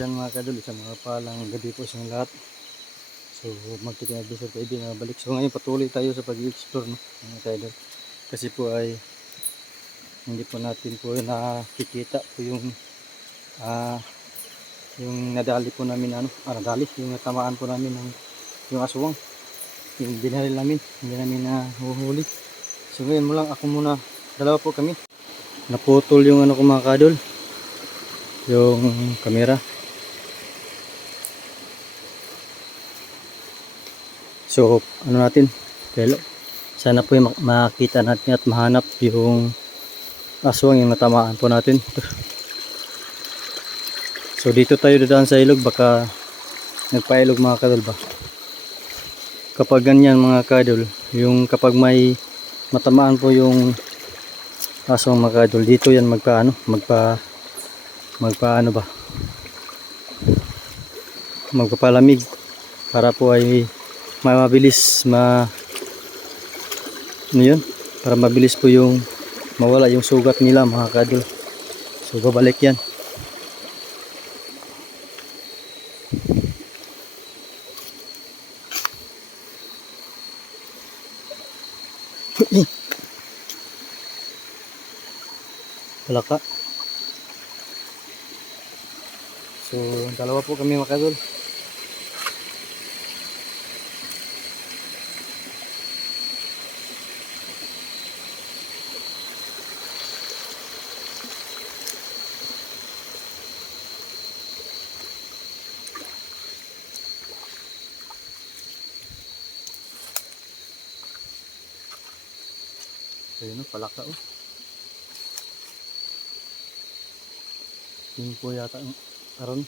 Yan mga kadol, isang mga palang gabi po sa lahat. So magkikinabisan tayo din na balik. So ngayon patuloy tayo sa pag-explore, no, mga kadol. Kasi po ay hindi po natin po nakikita po yung nadali po namin nadali, yung natamaan po namin ng yung aswang. Yung binaril namin, hindi namin nahuhuli. So ngayon mo lang, ako muna, dalawa po kami. Naputol yung ko mga kadol, yung kamera. So natin, pero sana po yung makita natin at mahanap yung aswang yung natamaan po natin. So dito tayo dadaan sa ilog, baka nagpailog mga kadol ba. Kapag ganyan mga kadol, yung kapag may matamaan po yung aswang mga kadol, dito yan magpapalamig para po ay mabilis para mabilis po yung mawala yung sugat nila mga kadol. So babalik yan. Palaka. So dalawa po kami mga kadol. Ayun o, palaka o. Yun po yata ang aron.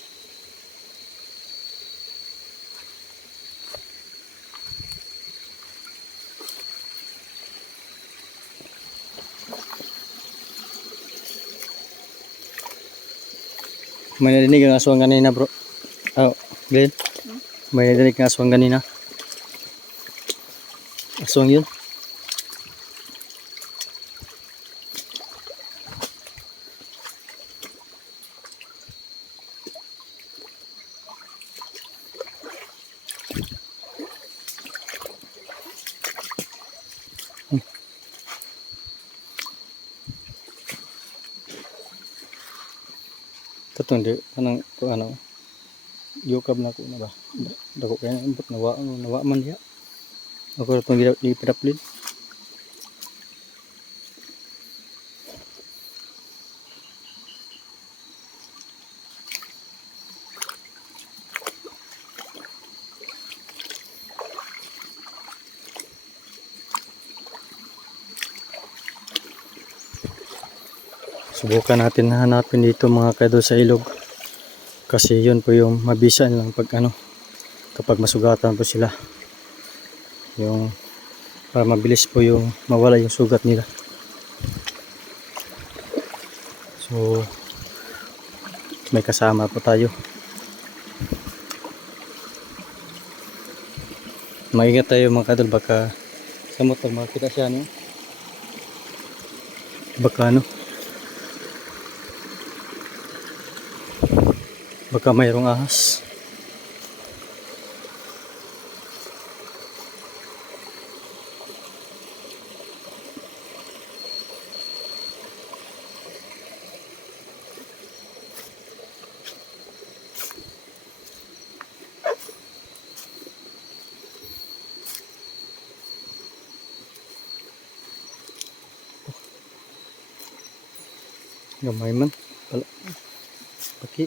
May narinig ang aswang kanina bro. Oh, Glenn. May narinig ang aswang kanina. Aswang yun. Katong di anong yukab na ko na ba. Dako kaya ambot nawa man diha. Ako itong gipidaplin. Subukan natin na hanapin dito mga kadol sa ilog. Kasi yun po yung mabisa lang kapag masugatan po sila. Yung para mabilis po yung mawala yung sugat nila. So may kasama po tayo. Maingat tayo mga kadol, baka sa motor makita siya baka mayroong ahas. Gamay man paki.